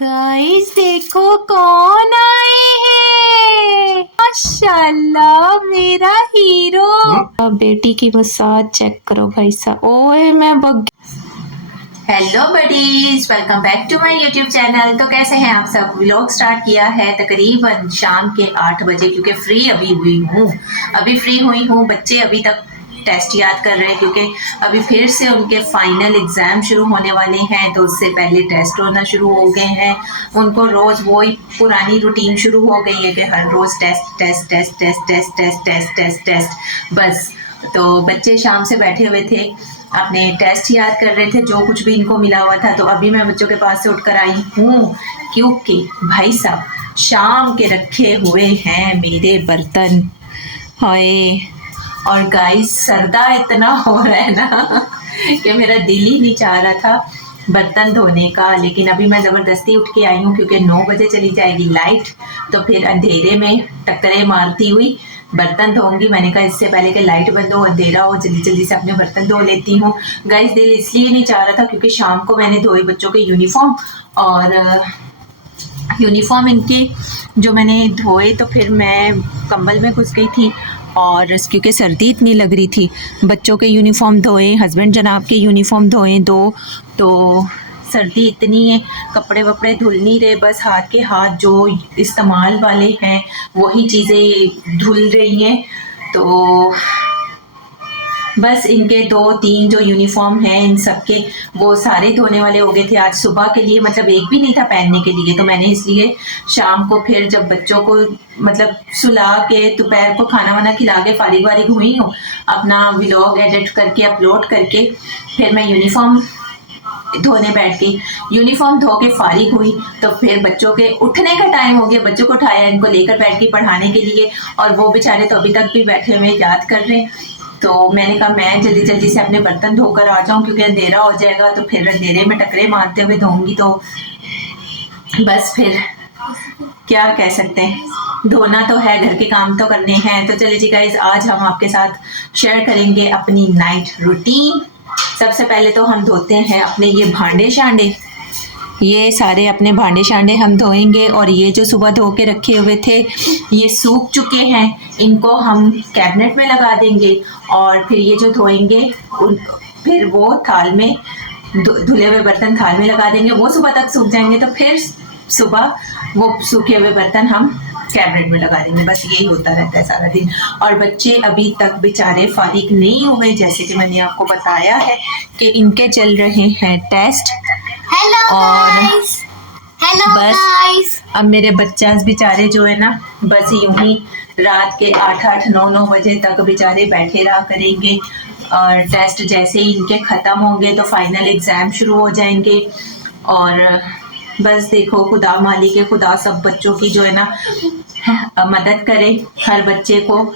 Guys देखो कौन आए हैं। माशाल्लाह मेरा हीरो। अब बेटी की मसाज चेक करो भाई साहब। ओए मैं बग। Hello buddies, welcome back to my YouTube channel. तो कैसे हैं आप सब। व्लॉग स्टार्ट किया है तकरीबन शाम के 8 बजे क्योंकि अभी फ्री हुई हूँ। बच्चे अभी तक टेस्ट याद कर रहे हैं क्योंकि अभी फिर से उनके फाइनल एग्जाम शुरू होने वाले हैं, तो उससे पहले टेस्ट होना शुरू हो गए हैं। उनको रोज वही पुरानी रूटीन शुरू हो गई है कि हर रोज test test test test test test test test test बस। तो बच्चे शाम से बैठे हुए थे, अपने टेस्ट याद कर रहे थे, जो कुछ भी इनको मिला हुआ था। तो अभी मैं बच्चों के पास से उठकर आई हूँ क्योंकि भाई साहब शाम के रखे हुए हैं मेरे बर्तन। हाय, और गाइस सर्दा इतना हो रहा है ना कि मेरा दिल ही नहीं चाह रहा था बर्तन धोने का। लेकिन अभी मैं ज़बरदस्ती उठ के आई हूँ क्योंकि 9 बजे चली जाएगी लाइट, तो फिर अंधेरे में टक्करें मारती हुई बर्तन धोऊंगी। मैंने कहा इससे पहले कि लाइट बंद हो अंधेरा हो जल्दी जल्दी से अपने बर्तन धो लेती हूँ। गाइस दिल इसलिए नहीं चाह रहा था क्योंकि शाम को मैंने धोए बच्चों के यूनिफॉर्म, और यूनिफॉर्म इनके जो मैंने धोए तो फिर मैं कंबल में घुस गई थी, और क्योंकि सर्दी इतनी लग रही थी। बच्चों के यूनिफॉर्म धोए, हस्बैंड जनाब के यूनिफॉर्म धोए दो, तो सर्दी इतनी है कपड़े वपड़े धुल नहीं रहे। बस हाथ के हाथ जो इस्तेमाल वाले हैं वही चीज़ें धुल रही हैं। तो बस इनके 2-3 जो यूनिफॉर्म हैं इन सब के वो सारे धोने वाले हो गए थे आज सुबह के लिए। मतलब एक भी नहीं था पहनने के लिए, तो मैंने इसलिए शाम को फिर जब बच्चों को मतलब सुला के दोपहर को खाना वाना खिला के फारिग वारिग हुई हूँ, अपना व्लॉग एडिट करके अपलोड करके फिर मैं यूनिफॉर्म धोने बैठ गई। यूनिफॉर्म धो के फारिग हुई तो फिर बच्चों के उठने का टाइम हो गया। बच्चों को उठाया, इनको लेकर बैठ गई पढ़ाने के लिए, और वो बेचारे तो अभी तक भी बैठे हुए याद कर रहे हैं। तो मैंने कहा मैं जल्दी जल्दी से अपने बर्तन धोकर आ जाऊं क्योंकि अंधेरा हो जाएगा, तो फिर अंधेरे में टकरे मारते हुए धोऊंगी तो बस फिर क्या कह सकते हैं, धोना तो है, घर के काम तो करने हैं। तो चलिए जी गाइस, आज हम आपके साथ शेयर करेंगे अपनी नाइट रूटीन। सबसे पहले तो हम धोते हैं अपने ये भांडे शांडे, ये सारे अपने भांडे शांडे हम धोएंगे। और ये जो सुबह धो के रखे हुए थे ये सूख चुके हैं, इनको हम कैबिनेट में लगा देंगे। और फिर ये जो धोएंगे फिर वो थाल में धुले हुए बर्तन थाल में लगा देंगे, वो सुबह तक सूख जाएंगे। तो फिर सुबह वो सूखे हुए बर्तन हम कैबिनेट में लगा देंगे। बस यही होता रहता है सारा दिन। और बच्चे अभी तक बेचारे फारिग नहीं हुए, जैसे कि मैंने आपको बताया है कि इनके चल रहे हैं टेस्ट। और बस अब मेरे बच्चा बेचारे जो है ना बस यूं ही रात के 8-8, 9-9 बजे तक बेचारे बैठे रहा करेंगे। और टेस्ट जैसे ही इनके ख़त्म होंगे तो फाइनल एग्ज़ाम शुरू हो जाएंगे। और बस देखो खुदा मालिक है, खुदा सब बच्चों की जो है ना मदद करे, हर बच्चे को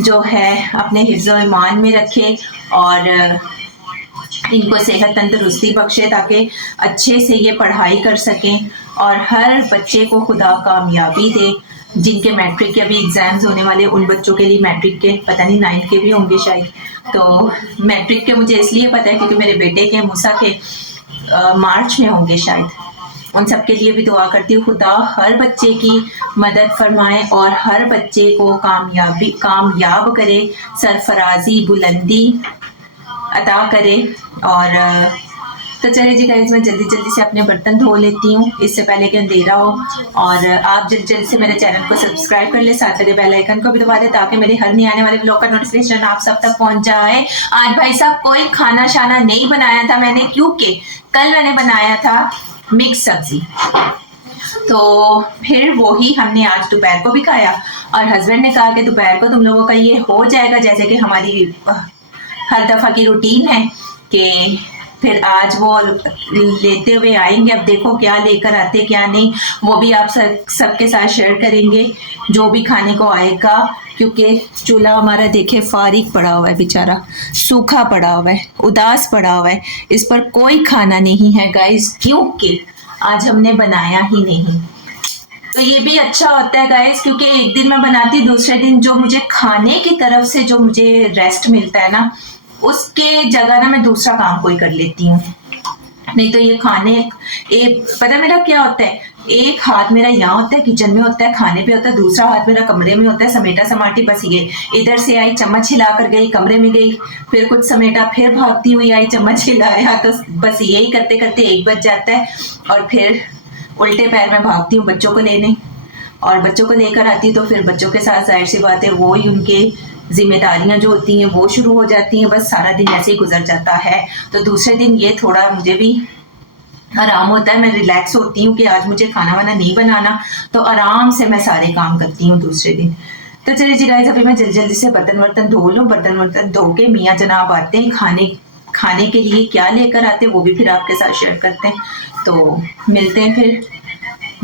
जो है अपने हिफ्ज़ ईमान में रखे और इनको सेहत तंदुरुस्ती बख्शे ताकि अच्छे से ये पढ़ाई कर सकें। और हर बच्चे को खुदा कामयाबी दे। जिनके मैट्रिक के अभी एग्ज़ाम्स होने वाले उन बच्चों के लिए, मैट्रिक के पता नहीं 9 के भी होंगे शायद, तो मैट्रिक के मुझे इसलिए पता है क्योंकि मेरे बेटे के मूसा के मार्च में होंगे शायद। उन सब के लिए भी दुआ करती हूँ खुदा हर बच्चे की मदद फरमाए और हर बच्चे को कामयाब करे, सरफराजी बुलंदी अता करे। और तो चलिए जी गाइस, मैं जल्दी जल्दी से अपने बर्तन धो लेती हूँ इससे पहले कि अंधेरा हो। और आप जल्दी जल्दी से मेरे चैनल को सब्सक्राइब कर ले, साथ लगे बेल आइकन को भी दबा दें ताकि मेरे हर नए आने वाले व्लॉग का नोटिफिकेशन आप सब तक पहुँच जाए। आज भाई साहब कोई खाना शाना नहीं बनाया था मैंने, क्योंकि कल मैंने बनाया था मिक्स सब्जी, तो फिर वही हमने आज दोपहर को भी खाया। और हस्बैंड ने कहा कि दोपहर को तुम लोगों का ये हो जाएगा, जैसे कि हमारी हर दफ़ा की रूटीन है कि फिर आज वो लेते हुए आएंगे। अब देखो क्या लेकर आते क्या नहीं, वो भी आप सबके साथ शेयर करेंगे जो भी खाने को आएगा। क्योंकि चूल्हा हमारा देखे फारिग पड़ा हुआ है बेचारा, सूखा पड़ा हुआ है, उदास पड़ा हुआ है, इस पर कोई खाना नहीं है गाइस, क्योंकि आज हमने बनाया ही नहीं। तो ये भी अच्छा होता है गाइस, क्योंकि एक दिन मैं बनाती, दूसरे दिन जो मुझे खाने की तरफ से जो मुझे रेस्ट मिलता है ना, उसके जगह ना मैं दूसरा काम कोई कर लेती हूँ। नहीं तो ये खाने पता मेरा क्या होता है, एक हाथ मेरा यहाँ होता है किचन में होता है, खाने पे होता है, दूसरा हाथ मेरा कमरे में होता है, समेटा समाटी बस ये इधर से आई चम्मच हिला कर गई, कमरे में गई, फिर कुछ समेटा, फिर भागती हुई आई चम्मच हिलाया, तो बस यही करते करते 1 बज जाता है। और फिर उल्टे पैर में भागती हूँ बच्चों को लेने, और बच्चों को लेकर आती तो फिर बच्चों के साथ जाहिर सी बात है वो ही उनके जिम्मेदारियां जो होती हैं वो शुरू हो जाती हैं। बस सारा दिन ऐसे ही गुजर जाता है। तो दूसरे दिन ये थोड़ा मुझे भी आराम होता है, मैं रिलैक्स होती हूँ कि आज मुझे खाना वाना नहीं बनाना, तो आराम से मैं सारे काम करती हूँ दूसरे दिन। तो चलिए जी गाइस, अभी मैं जल्दी जल्दी से बर्तन वर्तन धो लूँ। बर्तन वर्तन धो के मियाँ जनाब आते हैं, खाने के लिए क्या लेकर आते हैं वो भी फिर आपके साथ शेयर करते हैं। तो मिलते हैं फिर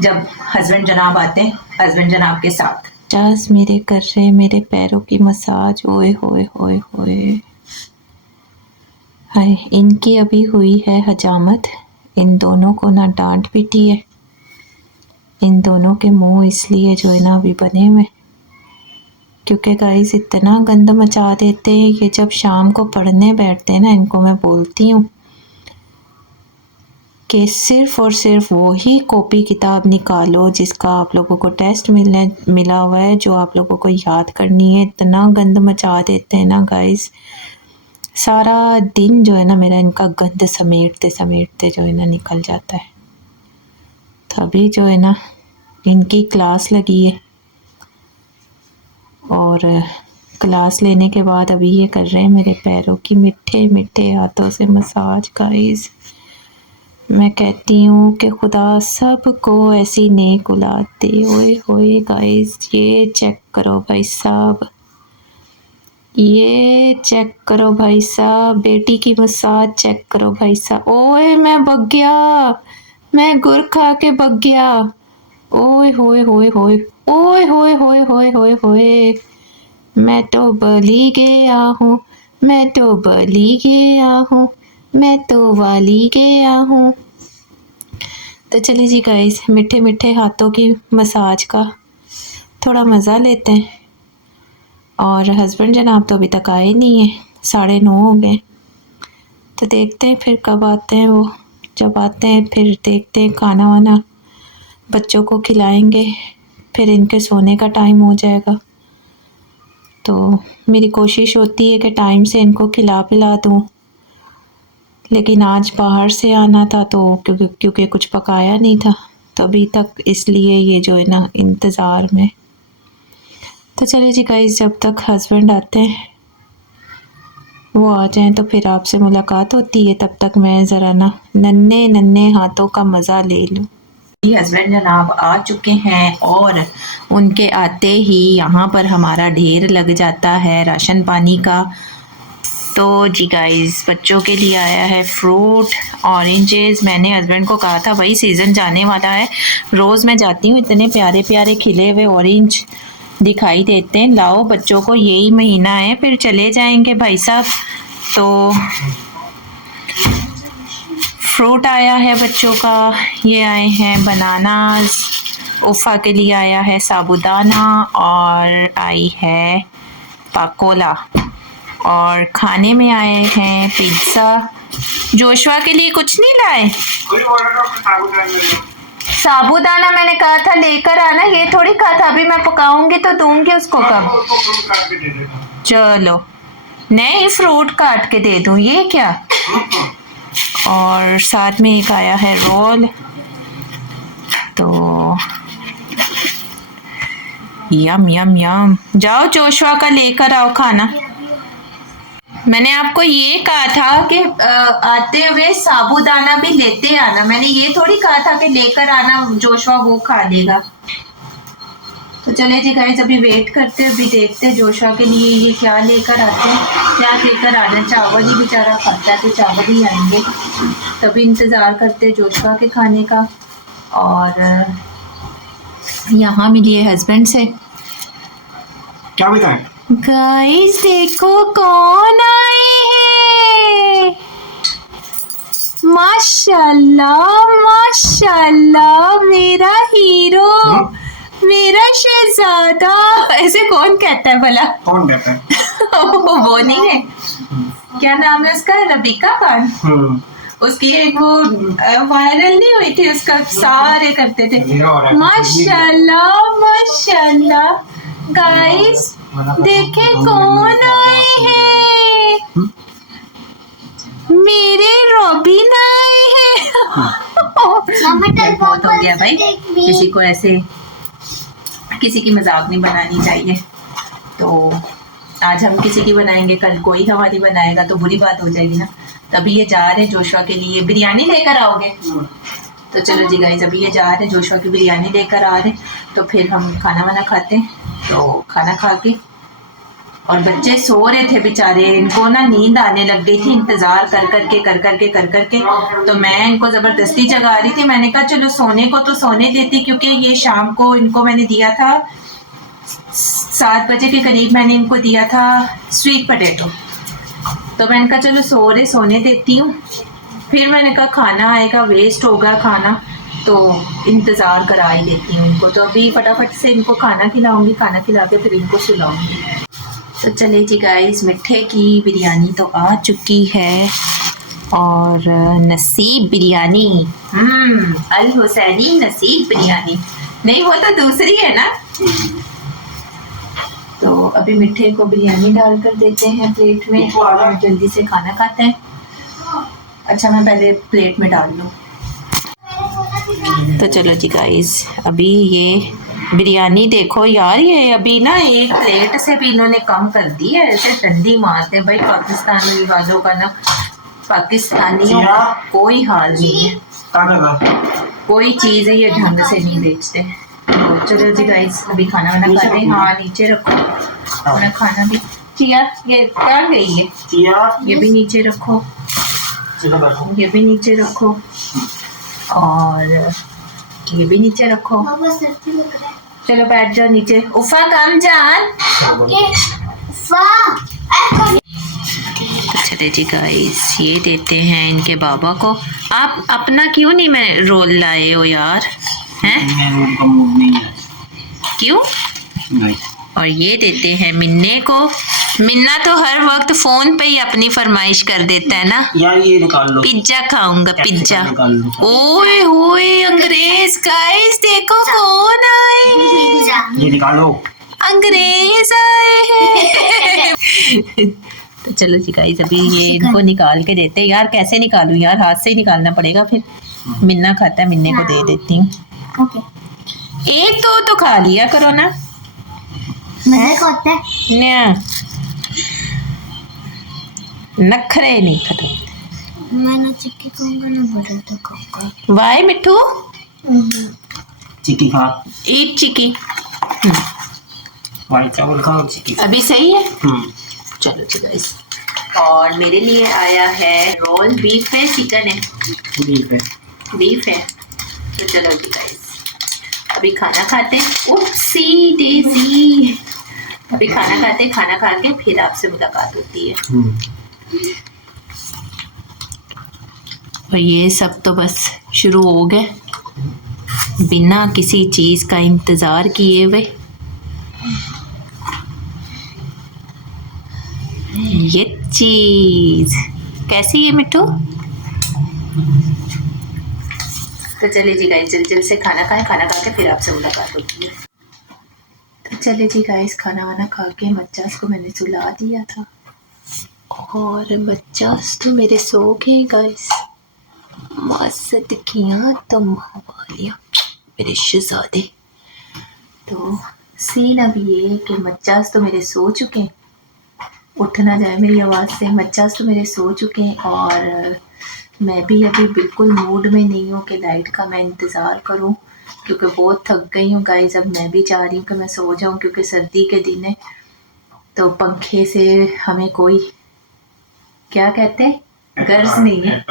जब हस्बैंड जनाब आते हैं, हस्बैंड जनाब के साथ। चास मेरे कर रहे मेरे पैरों की मसाज, ओए होए होए होए हाय। इनकी अभी हुई है हजामत, इन दोनों को ना डांट पीटी है, इन दोनों के मुंह इसलिए जो है ना अभी बने हुए, क्योंकि गाइस इतना गंद मचा देते हैं ये। जब शाम को पढ़ने बैठते हैं ना, इनको मैं बोलती हूँ कि सिर्फ और सिर्फ वही कॉपी किताब निकालो जिसका आप लोगों को टेस्ट मिला हुआ है, जो आप लोगों को याद करनी है। इतना गंद मचा देते हैं ना गाइस, सारा दिन जो है ना मेरा इनका गंद समेटते समेटते जो है ना निकल जाता है। तभी जो है ना इनकी क्लास लगी है, और क्लास लेने के बाद अभी ये कर रहे हैं मेरे पैरों की मीठे मीठे हाथों से मसाज। गाइस मैं कहती हूँ कि खुदा सबको ऐसी नेक औलाद दे। ओए होए गाइस, ये चेक करो भाई साहब, ये चेक करो भाई साहब, बेटी की मसाज चेक करो भाई साहब। ओए मैं बग गया, मैं गुर खा के बग गया। ओए होए होए होए ओए होए होए होए होए होए, मैं तो बली गया हूँ, मैं तो बली गया हूँ, मैं तो वाली गया हूँ। तो चलिए जी गाइस, मीठे मीठे हाथों की मसाज का थोड़ा मज़ा लेते हैं। और हस्बैंड जनाब तो अभी तक आए नहीं हैं, 9:30 हो गए। तो देखते हैं फिर कब आते हैं वो। जब आते हैं फिर देखते हैं, खाना वाना बच्चों को खिलाएंगे, फिर इनके सोने का टाइम हो जाएगा। तो मेरी कोशिश होती है कि टाइम से इनको खिला पिला दूँ, लेकिन आज बाहर से आना था तो क्योंकि कुछ पकाया नहीं था, तो अभी तक इसलिए ये जो है ना इंतज़ार में। तो चलिए जी गाइस, जब तक हस्बैंड आते हैं वो आ जाएं तो फिर आपसे मुलाकात होती है। तब तक मैं ज़रा ना नन्हे नन्हे हाथों का मज़ा ले लूँ। हस्बैंड जनाब आ चुके हैं, और उनके आते ही यहाँ पर हमारा ढेर लग जाता है राशन पानी का। तो जी गाइस, बच्चों के लिए आया है फ्रूट, ऑरेंजेस। मैंने हस्बैंड को कहा था भाई सीज़न जाने वाला है, रोज़ मैं जाती हूँ इतने प्यारे प्यारे खिले हुए ऑरेंज दिखाई देते हैं, लाओ बच्चों को, यही महीना है फिर चले जाएंगे भाई साहब। तो फ्रूट आया है बच्चों का, ये आए हैं बनानास, उफ़ा के लिए आया है साबूदाना, और आई है पाकोला, और खाने में आए हैं पिज़्ज़ा। जोशुआ के लिए कुछ नहीं लाए? साबूदाना मैंने कहा था लेकर आना, ये थोड़ी कहा था अभी मैं पकाऊंगी तो दूंगी उसको। कब? चलो, नहीं फ्रूट काट के दे दूं, ये क्या? और साथ में एक आया है रोल। तो यम यम यम, जाओ जोशुआ का लेकर आओ खाना। मैंने आपको ये कहा था कि आते हुए साबूदाना भी लेते आना, मैंने ये थोड़ी कहा था कि लेकर आना, जोशुआ वो खा लेगा। तो चले जी गाइस, अभी वेट करते हैं, अभी देखते हैं जोशुआ के लिए ये क्या लेकर आते हैं, क्या लेकर आना। चावल ही बेचारा खाता है तो चावल ही आएंगे, तभी इंतज़ार करते हैं जोशुआ के खाने का। और यहाँ मिलिए हस्बैंड से। क्या बताएं गाइस, देखो कौन आए हैं, माशाल्लाह माशाल्लाह, मेरा हीरो, मेरा शहजादा। ऐसे कौन कहता है भला? कौन कहता है? वो नहीं है, क्या नाम है उसका, रबीका खान। उसकी एक वो वायरल नहीं हुई थी, उसका सारे करते थे। माशाल्लाह माशाल्लाह गाइस, देखे कौन आए हैं, मेरे रॉबिन आए हैं। बहुत हो गया भाई, किसी को ऐसे किसी की मजाक नहीं बनानी चाहिए। तो आज हम किसी की बनाएंगे, कल कोई हमारी बनाएगा तो बुरी बात हो जाएगी ना। तभी ये जा रहे जोशुआ के लिए, बिरयानी लेकर आओगे? तो चलो जी गाइस, अभी ये जा रहे जोशुआ की बिरयानी लेकर आ रहे, तो फिर हम खाना वाना खाते हैं। तो खाना खा के, और बच्चे सो रहे थे बेचारे, इनको ना नींद आने लग गई थी इंतजार कर करके। तो मैं इनको जबरदस्ती जगा रही थी। मैंने कहा चलो सोने को तो सोने देती, क्योंकि ये शाम को इनको मैंने दिया था 7 बजे के करीब, मैंने इनको दिया था स्वीट पोटैटो। तो मैंने कहा चलो सोने देती हूँ। फिर मैंने कहा खाना आएगा, वेस्ट होगा खाना, तो इंतज़ार करा ही देती हूँ इनको। तो अभी फटाफट से इनको खाना खिलाऊंगी, खाना खिला के फिर इनको सुलाऊंगी। तो चले जी गाइस, मिठे की बिरयानी तो आ चुकी है, और नसीब बिरयानी, अल हुसैनी नसीब बिरयानी नहीं, वो तो दूसरी है ना। तो अभी मिठे को बिरयानी डालकर देते हैं प्लेट में, और जल्दी से खाना खाते हैं। अच्छा, मैं पहले प्लेट में डाल लूँ। तो चलो जी गाइस, अभी ये बिरयानी देखो यार, ये अभी ना एक प्लेट से भी इन्होंने कम कर दी है। ऐसे डंडी मारते हैं भाई पाकिस्तानी वालों का ना, पाकिस्तानियों का कोई हाल नहीं है, कोई चीज़ है ये ढंग से नहीं बेचते। तो चलो जी गाइस, अभी खाना वाना खाते हैं। हाँ नीचे रखो अपना खाना भी। चिया ये कहाँ गई है? ये भी नीचे रखो, ये भी नीचे रखो, और ये भी नीचे रखो। चलो बैठ जाओ नीचे। उफा काम जान। चले जी गाइस, ये देते हैं इनके बाबा को। आप अपना क्यों नहीं मैं रोल लाए हो यार, हैं? क्यों? नहीं। और ये देते हैं मिन्ने को। मिन्ना तो हर वक्त फोन पे ही अपनी फरमाइश कर देता है ना, यार ये निकाल लो, पिज्जा खाऊंगा पिज्जा। ओए होए अंग्रेज, गाइस देखो कौन आए हैं, ये निकालो, अंग्रेज आए हैं। तो चलो जी गाइस, अभी ये इनको निकाल के देते हैं। यार कैसे निकालूं यार, हाथ से ही निकालना पड़ेगा फिर। मिन्ना खाता है, मिन्ने को दे देती हूँ। एक तो खा लिया करो ना। नखरे नहीं खत्म। मैं ना चिक्की खाऊंगा ना बटर तो खाऊंगा। वाई मिट्टू, चिक्की खा, ईट चिक्की। वाइट चावल खाओ, चिक्की। अभी सही है। चलो जी गाइस, और मेरे लिए आया है रोल। बीफ है चिकन है? बीफ है। तो चलो जी गाइस, अभी खाना खाते हैं। उप्सी डेज़ी, अभी खाना खाते हैं, खाना खा के फिर आपसे मुलाकात होती है। और ये सब तो बस शुरू हो गए, बिना किसी चीज़ का इंतज़ार किए हुए। ये चीज़ कैसी है मिट्टू? तो चलिए जी गाइस, जल्द से खाना खाएं, खाना खा के फिर आपसे मुलाकात होती है। तो चलिए जी गाइस, खाना वाना खा के मच्चास को मैंने सुला दिया था, और मच्चास तो मेरे सो गए गाइस। मस्त किया तुम हवालिया मेरे शहजादे। तो सीन अब ये कि मच्चास तो मेरे सो चुके हैं, उठ ना जाए मेरी आवाज़ से। मच्चास तो मेरे सो चुके हैं, और मैं भी अभी बिल्कुल मूड में नहीं हूँ कि लाइट का मैं इंतज़ार करूँ, क्योंकि बहुत थक गई हूँ गाइस। अब मैं भी चाह रही हूँ कि मैं सो जाऊँ, क्योंकि सर्दी के दिन है, तो पंखे से हमें कोई क्या कहते हैं, गर्ज नहीं है,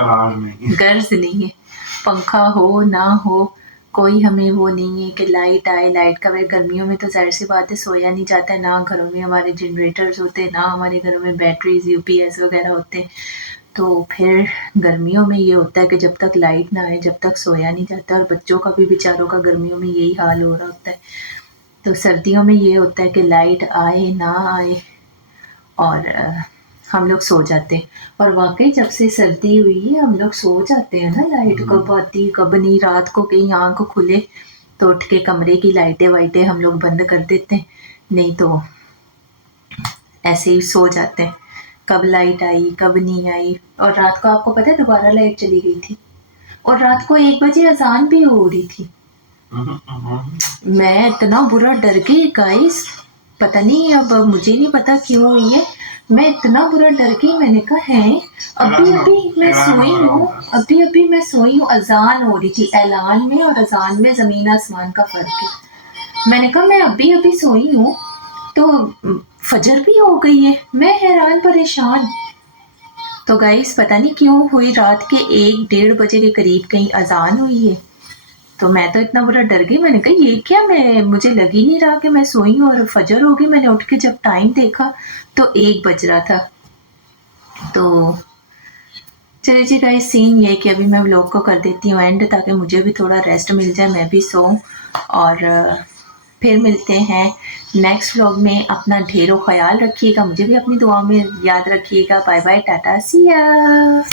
गर्ज नहीं है। पंखा हो ना हो, कोई हमें वो नहीं है कि लाइट आए। लाइट का भाई गर्मियों में तो जाहिर सी बात है सोया नहीं जाता है, ना घरों में हमारे जनरेटर्स होते हैं, ना हमारे घरों में बैटरीज यूपीएस वगैरह होते हैं। तो फिर गर्मियों में ये होता है कि जब तक लाइट ना आए जब तक सोया नहीं जाता, और बच्चों का भी बेचारों का गर्मियों में यही हाल हो रहा होता है। तो सर्दियों में ये होता है कि लाइट आए ना आए, और हम लोग सो जाते। और वाकई जब से सर्दी हुई है हम लोग सो जाते हैं ना, लाइट कब आती कब नहीं, रात को कहीं आँख खुले तो उठ के कमरे की लाइटें वाइटें हम लोग बंद कर देते हैं, नहीं तो ऐसे ही सो जाते हैं। कब लाइट आई कब नहीं आई। और रात को आपको पता है दोबारा लाइट चली गई थी, और रात को 1 बजे अजान भी हो रही थी। मैं इतना बुरा डर गई गाइस, पता नहीं, अब मुझे नहीं पता क्यों हुई है, मैं इतना बुरा डर गई। मैंने कहा है अभी अभी मैं सोई हूँ, अभी अभी मैं सोई हूँ, अजान हो रही थी। ऐलान में और अजान में ज़मीन आसमान का फ़र्क है। मैंने कहा मैं अभी अभी सोई हूँ तो फजर भी हो गई है, मैं हैरान परेशान। तो गाइस पता नहीं क्यों हुई, रात के 1-1:30 बजे के करीब कहीं अजान हुई है। तो मैं तो इतना बुरा डर गई, मैंने कहा ये क्या, मैं मुझे लग ही नहीं रहा कि मैं सोई हूँ और फजर हो गई। मैंने उठ के जब टाइम देखा तो 1 बज रहा था। तो चलिए जी गाइस, सीन ये है कि अभी मैं व्लॉग को कर देती हूँ एंड, ताकि मुझे भी थोड़ा रेस्ट मिल जाए, मैं भी सोऊं। और फिर मिलते हैं नेक्स्ट व्लॉग में। अपना ढेरों ख्याल रखिएगा, मुझे भी अपनी दुआ में याद रखिएगा। बाय बाय, टाटा, सी या।